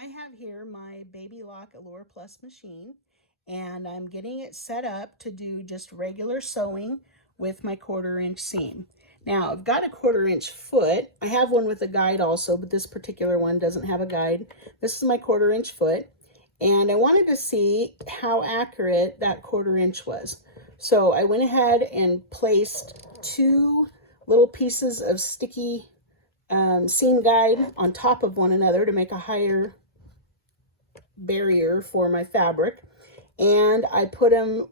I have here my Baby Lock Allure Plus machine, and I'm getting it set up to do just regular sewing with my 1/4 inch seam. Now I've got a 1/4 inch foot. I have one with a guide also, but this particular one doesn't have a guide. This is my 1/4 inch foot, and I wanted to see how accurate that 1/4 inch was. So I went ahead and placed 2 little pieces of sticky seam guide on top of one another to make a higher barrier for my fabric, and I put them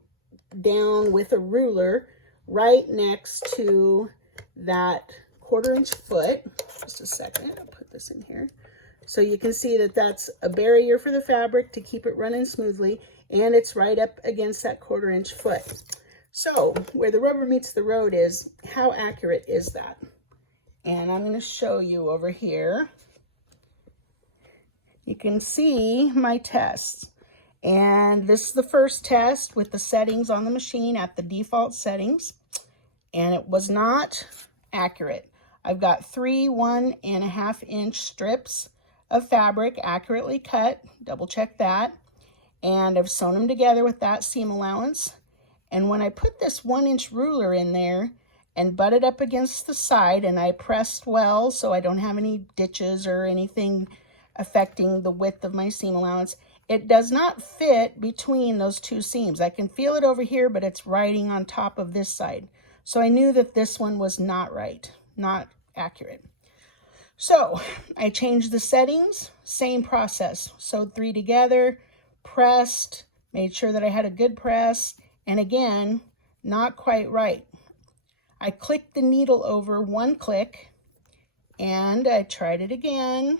down with a ruler right next to that 1/4 inch foot. Just a second, I'll put this in here so you can see that that's a barrier for the fabric to keep it running smoothly, and it's right up against that 1/4 inch foot. So where the rubber meets the road is, how accurate is that? And I'm going to show you over here. You can see my tests, and this is the first test with the settings on the machine at the default settings, and it was not accurate. I've got 3 1.5 inch strips of fabric accurately cut, double check that, and I've sewn them together with that seam allowance. And when I put this 1-inch ruler in there and butted up against the side, and I pressed well so I don't have any ditches or anything affecting the width of my seam allowance, it does not fit between those 2 seams. I can feel it over here, but it's riding on top of this side. So I knew that this one was not right, not accurate. So I changed the settings, same process. Sewed 3 together, pressed, made sure that I had a good press, and again, not quite right. I clicked the needle over 1 click, and I tried it again,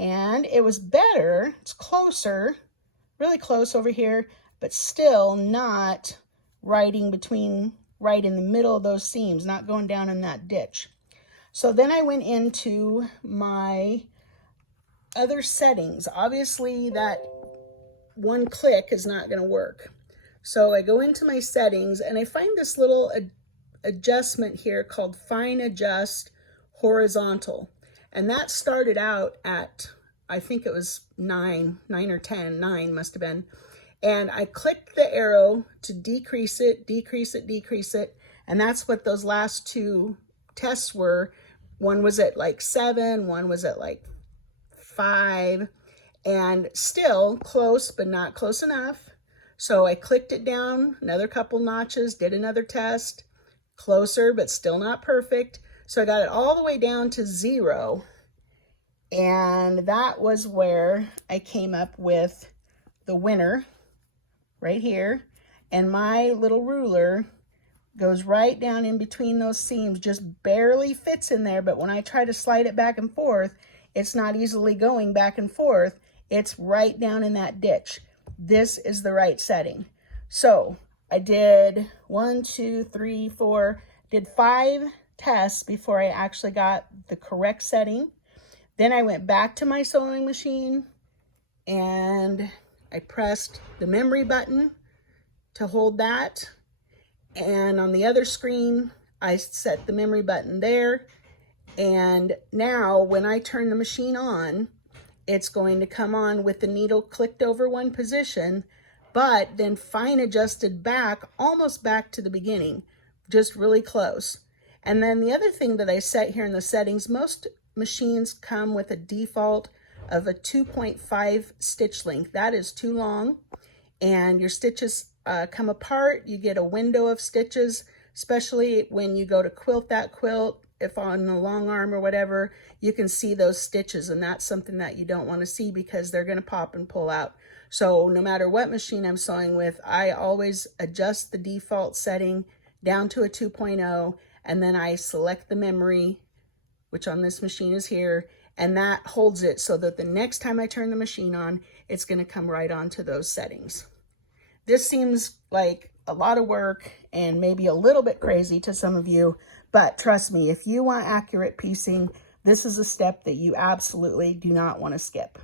and it was better. It's closer, really close over here, but still not riding between, right in the middle of those seams, not going down in that ditch. So then I went into my other settings. Obviously that 1 click is not going to work. So I go into my settings, and I find this little adjustment here called Fine Adjust Horizontal. And that started out at, I think it was 9 or 10, 9 must have been. And I clicked the arrow to decrease it, decrease it, decrease it. And that's what those last 2 tests were. One was at like 7, one was at like 5, and still close, but not close enough. So I clicked it down another couple notches, did another test, closer, but still not perfect. So I got it all the way down to 0. And that was where I came up with the winner right here. And my little ruler goes right down in between those seams, just barely fits in there. But when I try to slide it back and forth, it's not easily going back and forth. It's right down in that ditch. This is the right setting. So I did 1, 2, 3, 4, did 5 tests before I actually got the correct setting. Then I went back to my sewing machine, and I pressed the memory button to hold that. And on the other screen, I set the memory button there. And now when I turn the machine on, it's going to come on with the needle clicked over one position, but then fine adjusted back, almost back to the beginning, just really close. And then the other thing that I set here in the settings, most machines come with a default of a 2.5 stitch length. That is too long, and your stitches come apart. You get a window of stitches, especially when you go to quilt that quilt. If on the long arm or whatever, you can see those stitches, and that's something that you don't want to see because they're going to pop and pull out. So no matter what machine I'm sewing with, I always adjust the default setting down to a 2.0, and then I select the memory, which on this machine is here, and that holds it so that the next time I turn the machine on, it's going to come right onto those settings. This seems like a lot of work and maybe a little bit crazy to some of you, but trust me, if you want accurate piecing, this is a step that you absolutely do not want to skip.